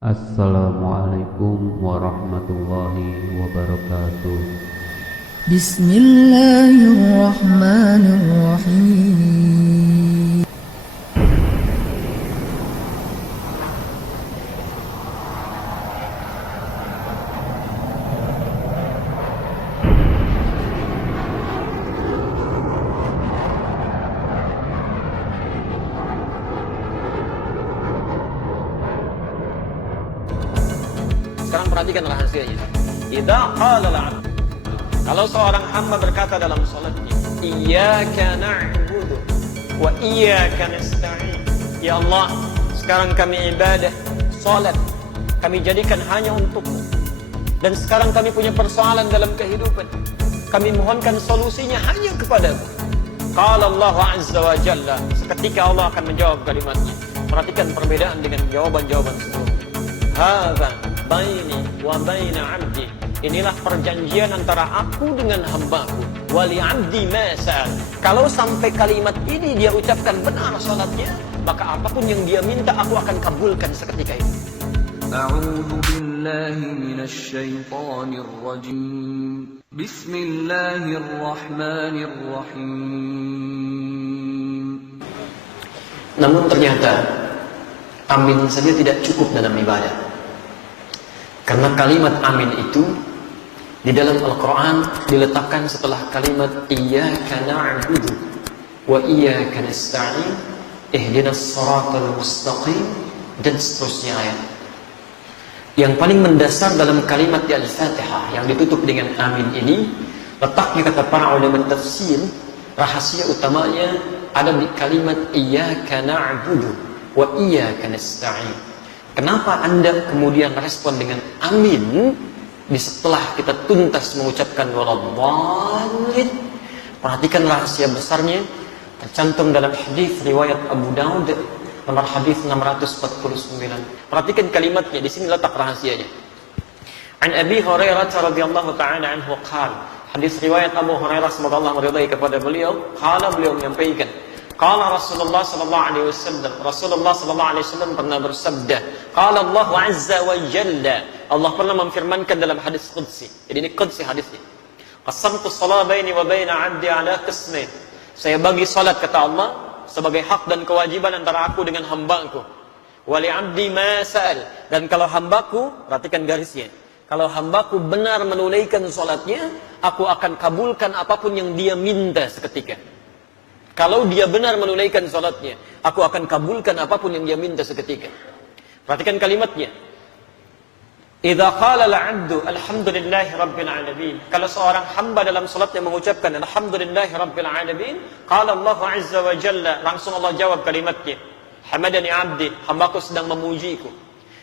Assalamualaikum warahmatullahi wabarakatuh. Bismillahirrahmanirrahim. Sekarang perhatikan rahasianya. Idza qala al-'abd, kalau seorang hamba berkata dalam salatnya, iyyaka na'budu wa iyyaka nasta'in. Ya Allah, sekarang kami ibadah, salat kami jadikan hanya untukmu. Dan sekarang kami punya persoalan dalam kehidupan. Kami mohonkan solusinya hanya kepadamu. Qala Allah Azza wa Jalla, seketika Allah akan menjawab kalimatnya. Perhatikan perbedaan dengan jawaban-jawaban sebelumnya. Hadza baini wa baina 'abdi. Inilah perjanjian antara aku dengan hambaku. Wali 'abdi ma sa'al. Kalau sampai kalimat ini dia ucapkan benar salatnya, maka apapun yang dia minta aku akan kabulkan seketika itu. A'udzu billahi minasy syaithanir rajim. Bismillahirrahmanirrahim. Namun ternyata amin saja tidak cukup dalam ibadah. Karena kalimat amin itu di dalam Al-Quran diletakkan setelah kalimat iyyaka na'budu wa iyyaka nasta'in ihdinas siratal mustaqim dan seterusnya ayat. Yang paling mendasar dalam kalimat di Al-Fatihah yang ditutup dengan amin ini, letaknya kata para ulama tafsir, rahasia utamanya ada di kalimat iyyaka na'budu wa iyyaka nasta'in. Kenapa Anda kemudian respon dengan amin setelah kita tuntas mengucapkan waladhdallin? Perhatikan rahasia besarnya tercantum dalam hadis riwayat Abu Daud nomor hadis 649. Perhatikan kalimatnya, di sini letak rahasianya. An Abi Hurairah radhiyallahu ta'ala anhu qala, hadis riwayat Abu Hurairah semoga Allah meridai kepada beliau, qala, beliau menyampaikan, qala Rasulullah sallallahu alaihi wasallam, Rasulullah sallallahu alaihi wasallam pernah bersabda, qala Allah azza wa jalla, Allah pernah memfirmankan dalam hadis qudsi. Jadi ini qudsi hadisnya. Qasamtu shalah baini wa baina 'abdi ala qismain. Saya bagi salat kata Allah sebagai hak dan kewajiban antara aku dengan hambaku. Wali 'abdi ma sa'al. Dan kalau hambaku, perhatikan garisnya, kalau hambaku benar menunaikan salatnya, aku akan kabulkan apapun yang dia minta seketika. Kalau dia benar menunaikan salatnya, aku akan kabulkan apapun yang dia minta seketika. Perhatikan kalimatnya. Idza qala al-'abdu alhamdulillahi rabbil alamin. Kalau seorang hamba dalam salatnya mengucapkan alhamdulillahi rabbil alamin, qala Allah azza wa jalla, langsung Allah jawab kalimatnya, hamadani 'abdi, hambaku sedang memujiku.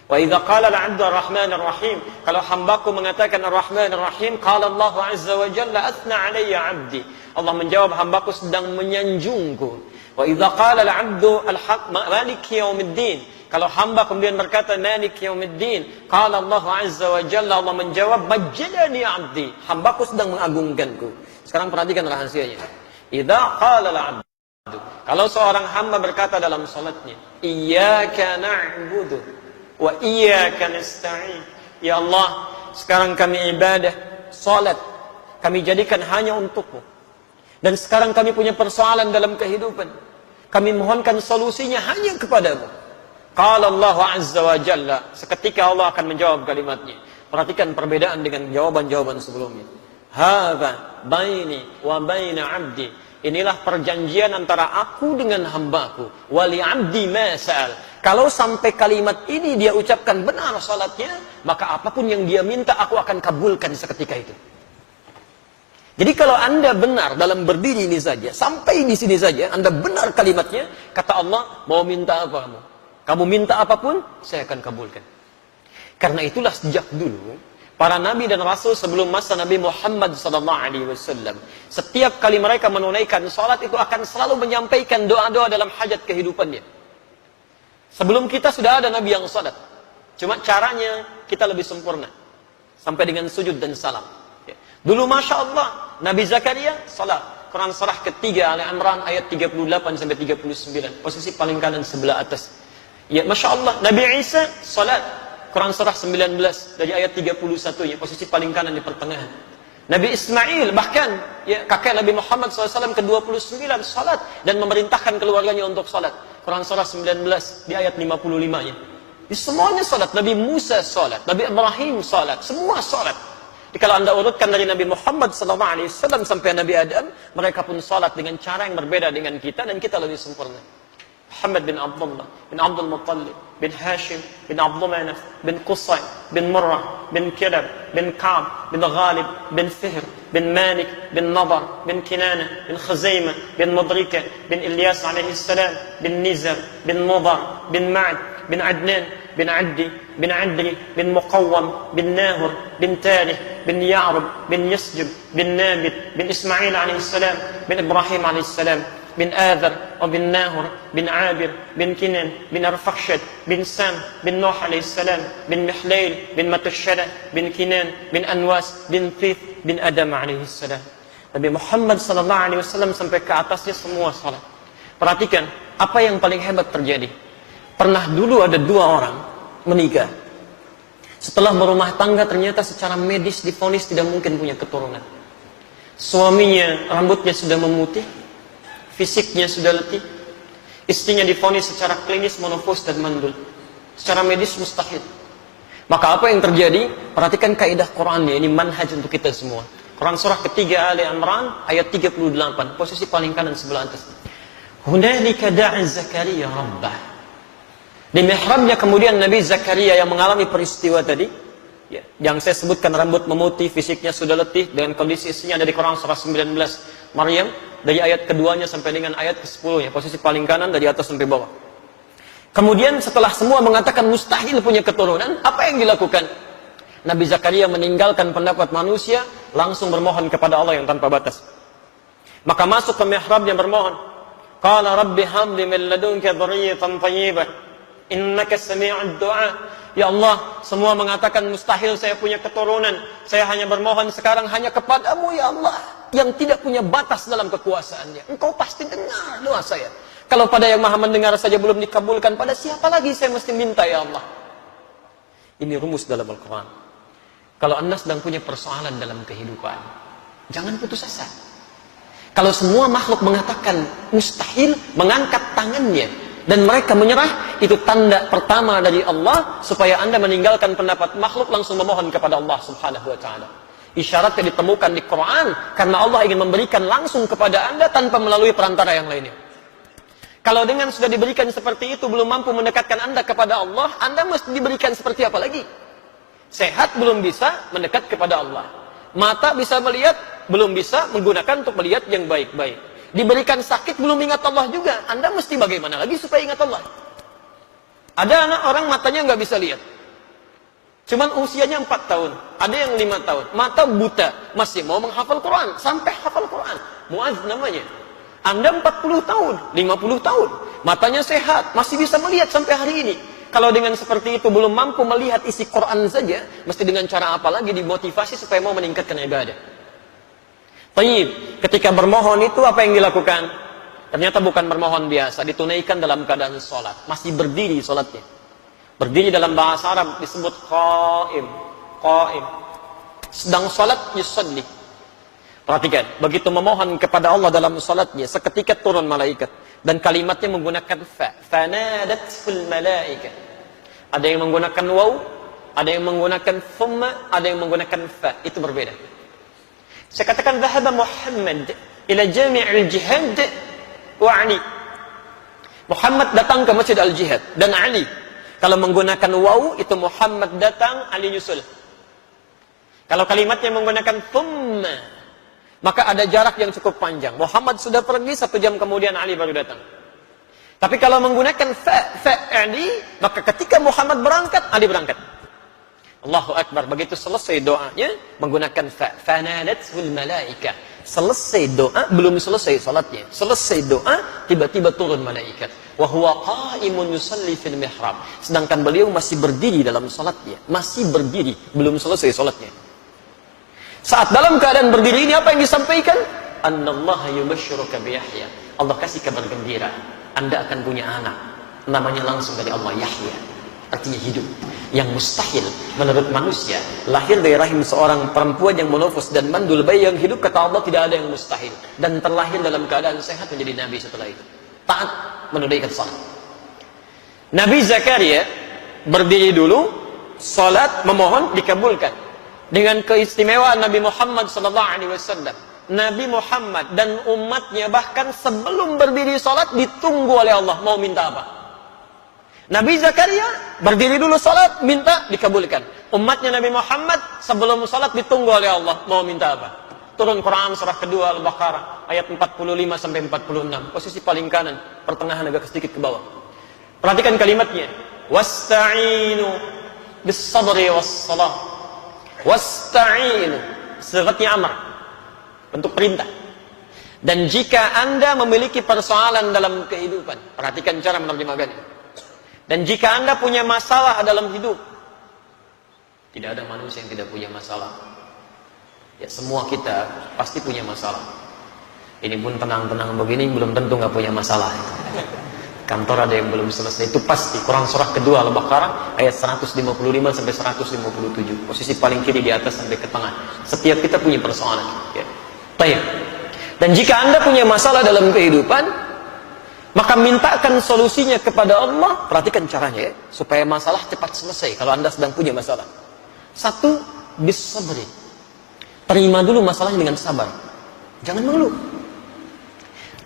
Wa idza qala al-'abdu ar-rahmanir rahim, kalau hambaku mengatakan ar-rahmanir rahim, qala Allah azza wa jalla athna 'alayya 'abdi, Allah menjawab hambaku sedang menyanjungku. Wa idza qala al-'abdu maliki yaumiddin, kalau hamba kemudian berkata maliki yaumiddin, qala Allah azza wa jalla, Allah menjawab majjadani 'abdi, hambaku sedang mengagungkanku. Sekarang perhatikan rahasianya. Idza qala al-'abdu, kalau seorang hamba berkata dalam salatnya, iyyaka na'budu wa iyyaka nasta'in. Ya Allah, sekarang kami ibadah, salat kami jadikan hanya untukmu. Dan sekarang kami punya persoalan dalam kehidupan. Kami mohonkan solusinya hanya kepadamu. Qala Allah Azza wa Jalla, seketika Allah akan menjawab kalimatnya. Perhatikan perbedaan dengan jawaban-jawaban sebelumnya. Hadza baini wa baina 'abdi. Inilah perjanjian antara aku dengan hambaku. Wali 'abdi ma sa'al. Kalau sampai kalimat ini dia ucapkan benar salatnya, maka apapun yang dia minta aku akan kabulkan seketika itu. Jadi kalau Anda benar dalam berdiri ini saja, sampai di sini saja, Anda benar kalimatnya, kata Allah, mau minta apa kamu? Kamu minta apapun, saya akan kabulkan. Karena itulah sejak dulu, para nabi dan rasul sebelum masa Nabi Muhammad SAW, setiap kali mereka menunaikan salat itu akan selalu menyampaikan doa-doa dalam hajat kehidupannya. Sebelum kita sudah ada nabi yang salat. Cuma caranya kita lebih sempurna. Sampai dengan sujud dan salam. Dulu Masya Allah, Nabi Zakaria salat. Quran surah ketiga Ali Imran ayat 38-39. Posisi paling kanan sebelah atas. Ya Masya Allah, Nabi Isa salat. Quran surah 19 dari ayat 31-nya, posisi paling kanan di pertengahan. Nabi Ismail bahkan ya, kakek Nabi Muhammad SAW ke-29 salat dan memerintahkan keluarganya untuk salat. Quran surah 19 di ayat 55-nya. Di semuanya salat. Nabi Musa salat, Nabi Ibrahim salat, semua salat. Jadi kalau Anda urutkan dari Nabi Muhammad SAW sampai Nabi Adam, mereka pun salat dengan cara yang berbeda dengan kita, dan kita lebih sempurna. Muhammad bin Abdullah, bin Abdul Muttalib, bin Hashim, bin Abdul Manaf, bin Qusay, bin Murrah, bin Kilab, bin Ka'b, bin Ghalib, bin Fihr, bin Malik, bin Nadar, bin Kinana, bin Khuzaimah, bin Mudrika, bin Ilyas alaihi salam, bin Nizar, bin Mudar, bin Ma'ad, bin Adnan, bin Addi, bin Adri, bin Muqawwam, bin Nahur, bin Talih, bin Ya'rub, bin Yasjub, bin Nabit, bin Ismail alaihi salam, bin Ibrahim alaihi salam, bin Adhar, bin Nahur, bin Abir, bin Kinan, bin Arfakhshad, bin Sam, bin Nuh alaihi salam, bin Mihlail, bin Matushara, bin Kinan, bin Anwas, bin Thith, bin Adam alaihi salam. Nabi Muhammad sallallahu alaihi wasallam sampai ke atasnya semua salat. Perhatikan apa yang paling hebat terjadi. Pernah dulu ada dua orang menikah. Setelah berumah tangga ternyata secara medis divonis tidak mungkin punya keturunan. Suaminya rambutnya sudah memutih, fisiknya sudah letih. Istrinya divonis secara klinis menopause dan mandul. Secara medis mustahil. Maka apa yang terjadi? Perhatikan kaidah Qur'annya, ini manhaj untuk kita semua. Quran surah ketiga Ali Imran ayat 38, posisi paling kanan sebelah atas. Hunalika da'a Zakaria rabbah. Di mihrabnya kemudian Nabi Zakaria yang mengalami peristiwa tadi, ya, yang saya sebutkan rambut memutih, fisiknya sudah letih, dengan kondisi istrinya ada di Quran surah 19 Maryam, dari ayat keduanya sampai dengan ayat ke-10 ya, posisi paling kanan dari atas sampai bawah. Kemudian setelah semua mengatakan mustahil punya keturunan, apa yang dilakukan? Nabi Zakaria meninggalkan pendapat manusia, langsung bermohon kepada Allah yang tanpa batas. Maka masuk ke mihrabnya bermohon. Qala rabbi habli min ladunka dzurriyyatan thayyibah innaka sami'ud du'a. Ya Allah, semua mengatakan mustahil saya punya keturunan. Saya hanya bermohon sekarang hanya kepadamu ya Allah, yang tidak punya batas dalam kekuasaannya. Engkau pasti dengar doa saya. Kalau pada yang maha mendengar saja belum dikabulkan, pada siapa lagi saya mesti minta ya Allah? Ini rumus dalam Al-Quran. Kalau Anda sedang punya persoalan dalam kehidupan, jangan putus asa. Kalau semua makhluk mengatakan mustahil, mengangkat tangannya dan mereka menyerah, itu tanda pertama dari Allah supaya Anda meninggalkan pendapat makhluk, langsung memohon kepada Allah Subhanahu wa taala. Isyaratnya ditemukan di Quran karena Allah ingin memberikan langsung kepada Anda tanpa melalui perantara yang lainnya. Kalau dengan sudah diberikan seperti itu belum mampu mendekatkan Anda kepada Allah, Anda mesti diberikan seperti apa lagi? Sehat belum bisa mendekat kepada Allah. Mata bisa melihat, belum bisa menggunakan untuk melihat yang baik-baik. Diberikan sakit belum ingat Allah juga. Anda mesti bagaimana lagi supaya ingat Allah? Ada anak orang matanya nggak bisa lihat, cuman usianya 4 tahun. Ada yang 5 tahun, mata buta, masih mau menghafal Quran, sampai hafal Quran. Muaz namanya. Anda 40 tahun, 50 tahun, matanya sehat, masih bisa melihat sampai hari ini. Kalau dengan seperti itu belum mampu melihat isi Quran saja, mesti dengan cara apa lagi dimotivasi supaya mau meningkatkan ibadah? Tayyib, ketika bermohon itu apa yang dilakukan? Ternyata bukan bermohon biasa, ditunaikan dalam keadaan sholat. Masih berdiri sholatnya. Berdiri dalam bahasa Arab disebut qa'im. Qa'im. Sedang sholat, yusalli. Perhatikan, begitu memohon kepada Allah dalam sholatnya, seketika turun malaikat. Dan kalimatnya menggunakan fa. Fanadatul malaikat. Ada yang menggunakan waw, ada yang menggunakan thumma, ada yang menggunakan fa. Itu berbeda. Saya katakan dhahaba Muhammad ila jami' al-jihad wa Ali. Muhammad datang ke Masjid Al-Jihad dan Ali. Kalau menggunakan waw itu Muhammad datang, Ali nyusul. Kalau kalimatnya menggunakan thumma, maka ada jarak yang cukup panjang. Muhammad sudah pergi, 1 jam kemudian Ali baru datang. Tapi kalau menggunakan fa Ali, maka ketika Muhammad berangkat, Ali berangkat. Allahu Akbar. Begitu selesai doanya menggunakan fa. Fanadatul malaika. Selesai doa, belum selesai salatnya. Selesai doa, tiba-tiba turun malaikat. Wa huwa qa'imun yusalli fil mihrab. Sedangkan beliau masih berdiri dalam salatnya. Masih berdiri, belum selesai salatnya. Saat dalam keadaan berdiri ini apa yang disampaikan? Annallaha yubashshiruka bi Yahya. Allah kasih kabar gembira. Anda akan punya anak. Namanya langsung dari Allah, Yahya. artinya hidup. Yang mustahil menurut manusia, lahir dari rahim seorang perempuan yang monofos dan mandul, bayi yang hidup, kata Allah tidak ada yang mustahil. Dan terlahir dalam keadaan sehat menjadi nabi setelah itu. Taat menunaikan salat. Nabi Zakaria berdiri dulu, salat, memohon, dikabulkan. Dengan keistimewaan Nabi Muhammad SAW. Nabi Muhammad dan umatnya bahkan sebelum berdiri salat ditunggu oleh Allah, mau minta apa. Nabi Zakaria berdiri dulu salat, minta, dikabulkan. Umatnya Nabi Muhammad sebelum salat ditunggu oleh Allah, mau minta apa. Turun Quran surah kedua Al-Baqarah ayat 45 sampai 46, posisi paling kanan, pertengahan agak sedikit ke bawah. Perhatikan kalimatnya. Wasta'inu bis-sabri was-salah. Wasta'inu, sifatnya amar, bentuk perintah. Dan jika Anda memiliki persoalan dalam kehidupan, perhatikan cara menerjemahkannya. Dan jika Anda punya masalah dalam hidup, tidak ada manusia yang tidak punya masalah. Ya, semua kita pasti punya masalah. Ini pun tenang-tenang begini belum tentu nggak punya masalah. Kantor ada yang belum selesai, itu pasti. Quran surah kedua Al-Baqarah ayat 155 sampai 157. Posisi paling kiri di atas sampai ke tengah. Setiap kita punya persoalan. Ya. Baik. Dan jika Anda punya masalah dalam kehidupan, maka mintakan solusinya kepada Allah. Perhatikan caranya ya, supaya masalah cepat selesai kalau Anda sedang punya masalah. Satu, bis-sabri. Terima dulu masalahnya dengan sabar. Jangan mengeluh.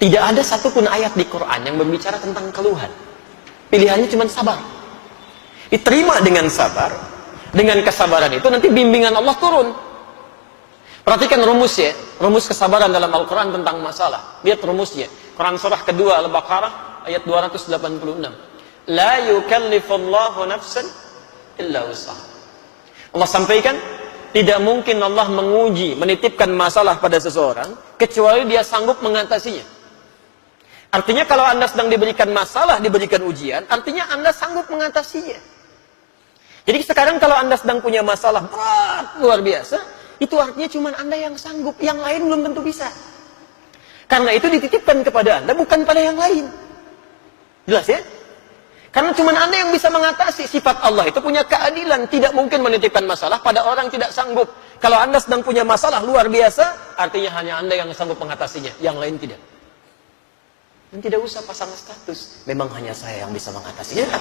Tidak ada satupun ayat di Quran yang berbicara tentang keluhan. Pilihannya cuma sabar. Diterima dengan sabar. Dengan kesabaran itu nanti bimbingan Allah turun. Perhatikan rumus ya, rumus kesabaran dalam Al-Quran tentang masalah. Lihat rumusnya. Quran surah kedua Al-Baqarah ayat 286. La yukallifullahu nafsan illa wus'aha. Allah sampaikan, tidak mungkin Allah menguji, menitipkan masalah pada seseorang kecuali dia sanggup mengatasinya. Artinya kalau Anda sedang diberikan masalah, diberikan ujian, artinya Anda sanggup mengatasinya. Jadi sekarang kalau Anda sedang punya masalah berat luar biasa, itu artinya cuma Anda yang sanggup, yang lain belum tentu bisa. Karena itu dititipkan kepada Anda, bukan pada yang lain. Jelas ya? Karena cuma Anda yang bisa mengatasi. Sifat Allah itu punya keadilan. Tidak mungkin menitipkan masalah pada orang tidak sanggup. Kalau Anda sedang punya masalah luar biasa, artinya hanya Anda yang sanggup mengatasinya. Yang lain tidak. Dan tidak usah pasang status. Memang hanya saya yang bisa mengatasinya.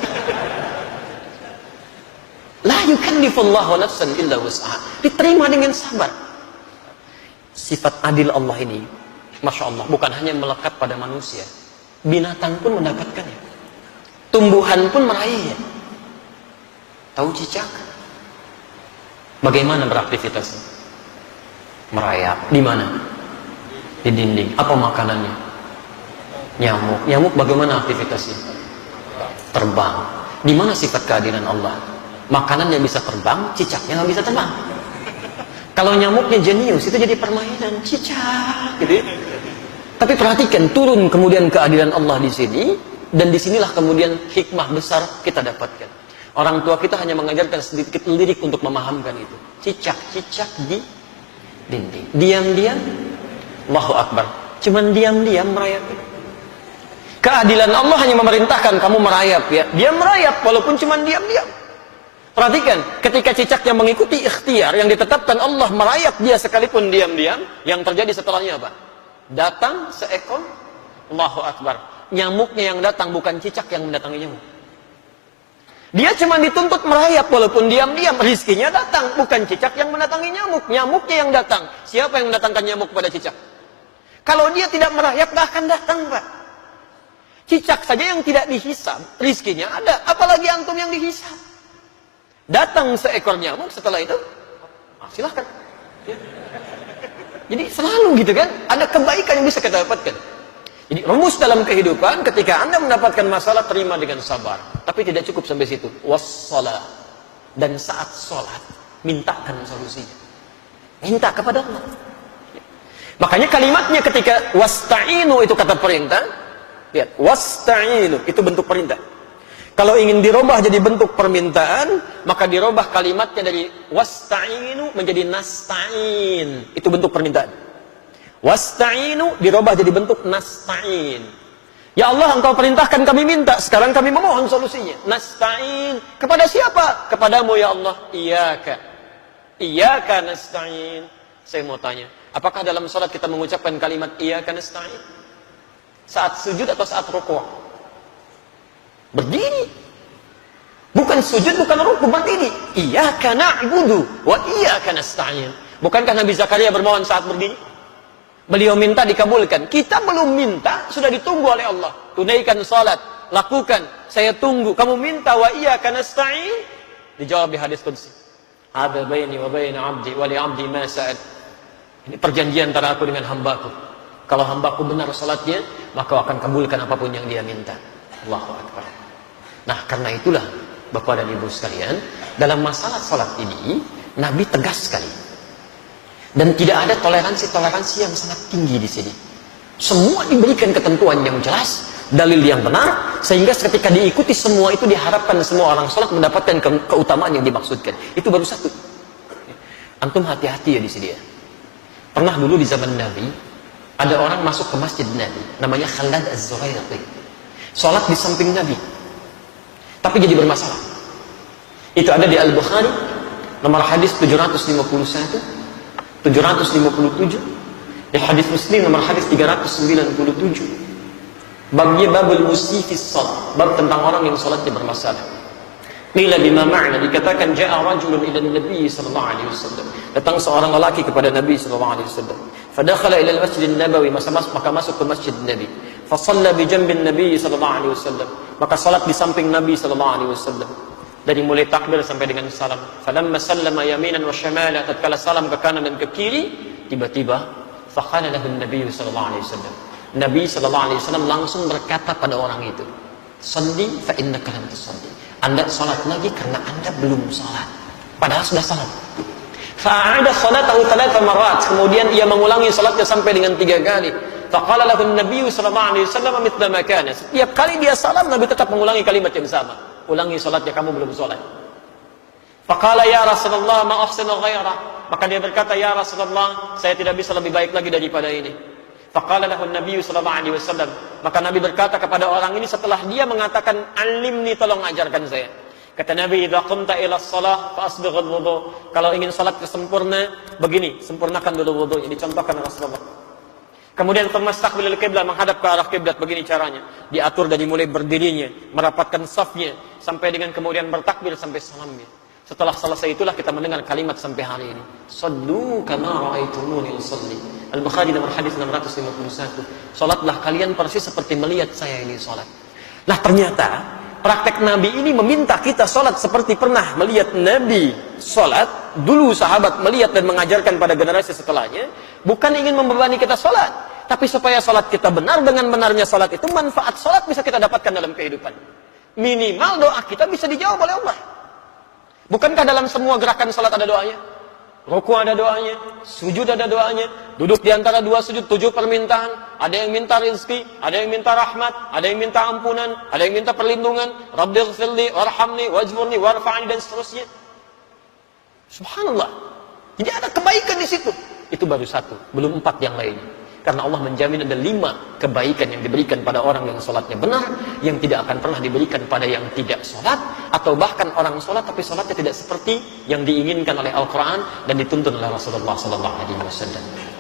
La yukallifullahu nafsan illa wus'aha. Diterima dengan sabar. Sifat adil Allah ini, Masya Allah, bukan hanya melekat pada manusia. Binatang pun mendapatkannya. Tumbuhan pun meraihnya. Tahu cicak? Bagaimana beraktivitasnya? Merayap. Di mana? Di dinding. Apa makanannya? Nyamuk. Nyamuk bagaimana aktivitasnya? Terbang. Di mana sifat keadilan Allah? Makanannya bisa terbang, cicaknya nggak bisa terbang. Kalau nyamuknya jenius, itu jadi permainan cicak, gitu ya. Tapi perhatikan, turun kemudian keadilan Allah di sini. Dan disinilah kemudian hikmah besar kita dapatkan. Orang tua kita hanya mengajarkan sedikit lirik untuk memahamkan itu. Cicak-cicak di dinding. Diam-diam, Allahu Akbar. Cuman diam-diam merayap. Keadilan Allah hanya memerintahkan kamu merayap ya. Dia merayap walaupun cuman diam-diam. Perhatikan, ketika cicak yang mengikuti ikhtiar yang ditetapkan Allah merayap dia sekalipun diam-diam, yang terjadi setelahnya apa? Datang seekor, Allahu Akbar. Nyamuknya yang datang, bukan cicak yang mendatangi nyamuk. Dia cuma dituntut merayap walaupun diam-diam. Rizkinya datang, bukan cicak yang mendatangi nyamuk. Nyamuknya yang datang. Siapa yang mendatangkan nyamuk pada cicak? Kalau dia tidak merayap, gak akan datang, Pak. Cicak saja yang tidak dihisab, rizkinya ada. Apalagi antum yang dihisab. Datang seekor nyamuk, setelah itu silahkan ya. Jadi selalu gitu kan, ada kebaikan yang bisa kita dapatkan. Jadi rumus dalam kehidupan, ketika Anda mendapatkan masalah, terima dengan sabar. Tapi tidak cukup sampai situ. Wassalah. Dan saat sholat, mintakan solusinya. Minta kepada Allah. Makanya kalimatnya ketika wasta'inu itu kata perintah. Lihat, wasta'inu itu bentuk perintah. Kalau ingin dirubah jadi bentuk permintaan, maka dirubah kalimatnya dari wasta'inu menjadi nasta'in. Itu bentuk permintaan. Wasta'inu dirubah jadi bentuk nasta'in. Ya Allah, Engkau perintahkan kami minta, sekarang kami memohon solusinya. Nasta'in. Kepada siapa? Kepadamu ya Allah. Iyyaka nasta'in. Saya mau tanya, apakah dalam salat kita mengucapkan kalimat iyyaka nasta'in? Saat sujud atau saat rukuk? Berdiri. Bukan sujud, bukan rukuk, berdiri. Iyyaka na'budu wa iyyaka nasta'in. Bukankah Nabi Zakaria bermohon saat berdiri? Beliau minta dikabulkan. Kita belum minta, sudah ditunggu oleh Allah. Tunaikan salat, lakukan. Saya tunggu. Kamu minta wa iyyaka nasta'in? Dijawab di hadis qudsi. Hadza baini wa baina 'abdi wa li 'abdi ma sa'ad. Ini perjanjian antara aku dengan hambaku. Kalau hambaku benar salatnya, maka akan kabulkan apapun yang dia minta. Allahu akbar. Nah, karena itulah Bapak dan Ibu sekalian, dalam masalah salat ini Nabi tegas sekali. Dan tidak ada toleransi yang sangat tinggi di sini. Semua diberikan ketentuan yang jelas, dalil yang benar, sehingga ketika diikuti semua itu diharapkan semua orang sholat mendapatkan keutamaan yang dimaksudkan. Itu baru satu. Antum hati-hati ya di sini ya. Pernah dulu di zaman Nabi, ada orang masuk ke masjid Nabi, namanya Khalad Az-Zurairati. Sholat di samping Nabi, tapi jadi bermasalah. Itu ada di Al-Bukhari, nomor hadis 751. 757 di hadis Muslim nomor hadis 397. Babnya babul musifis salat, bab tentang orang yang salatnya bermasalah. Qila bima ma'na, dikatakan ja'a rajulun ila Nabi sallallahu alaihi wasallam. Datang seorang lelaki kepada Nabi sallallahu alaihi wasallam. Fadakhala ila al-Masjid an-Nabawi, maka masuk ke masjid Nabi. Fa shalla bi janbi Nabi sallallahu alaihi wasallam. Maka salat di samping Nabi sallallahu alaihi wasallam. Dari mulai takbir sampai dengan salam. Falamma sallama yaminan wa shamala, tatkala salam ke kanan dan ke kiri, tiba-tiba faqala lahu an-nabiy sallallahu alaihi wasallam. Nabi sallallahu alaihi wasallam langsung berkata pada orang itu, "Shalli fa innaka lam tusalli." Anda salat lagi karena Anda belum salat. Padahal sudah salat. Fa'ada salatahu 3 marat. Kemudian ia mengulangi salatnya sampai dengan 3 kali. Faqala lahu an-nabiy sallallahu alaihi wasallam mithla ma kana. Setiap kali dia salam, Nabi tetap mengulangi kalimat yang sama. Ulangi salatnya, kamu belum salat. Faqala ya Rasulullah ma ahsinu ghairah. Maka dia berkata, ya Rasulullah, saya tidak bisa lebih baik lagi daripada ini. Faqala lahu an-nabiy sallallahu alaihi wasallam. Maka Nabi berkata kepada orang ini setelah dia mengatakan, "Alimni, tolong ajarkan saya." Kata Nabi, "Idza qumta ila shalah fa asbighul wudu." Kalau ingin salat sempurna, begini, sempurnakan dulu wudunya, dicontohkan Rasulullah. Kemudian famastaqbilul qiblah, menghadap ke arah kiblat, begini caranya. Diatur dari mulai berdirinya, merapatkan safnya, sampai dengan kemudian bertakbir sampai salamnya. Setelah selesai itulah kita mendengar kalimat sampai hari ini. Sallu kama ra'aitumuni usalli. Al-Bukhari nomor hadis 651. Salatlah kalian persis seperti melihat saya ini salat. Nah, ternyata praktek Nabi ini meminta kita salat seperti pernah melihat Nabi salat. Dulu sahabat melihat dan mengajarkan pada generasi setelahnya, bukan ingin membebani kita salat, tapi supaya salat kita benar. Dengan benarnya salat itu, manfaat salat bisa kita dapatkan dalam kehidupan. Minimal doa kita bisa dijawab oleh Allah. Bukankah dalam semua gerakan salat ada doanya? Ruku ada doanya, sujud ada doanya, duduk di antara 2 sujud 7 permintaan. Ada yang minta rezeki, ada yang minta rahmat, ada yang minta ampunan, ada yang minta perlindungan. Rabbighfirli warhamni wajburni warfa'ni, dan seterusnya. Subhanallah. Jadi ada kebaikan di situ. Itu baru 1, belum 4 yang lain. Karena Allah menjamin ada 5 kebaikan yang diberikan pada orang yang sholatnya benar, yang tidak akan pernah diberikan pada yang tidak sholat, atau bahkan orang sholat tapi sholatnya tidak seperti yang diinginkan oleh Al-Quran dan dituntun oleh Rasulullah SAW.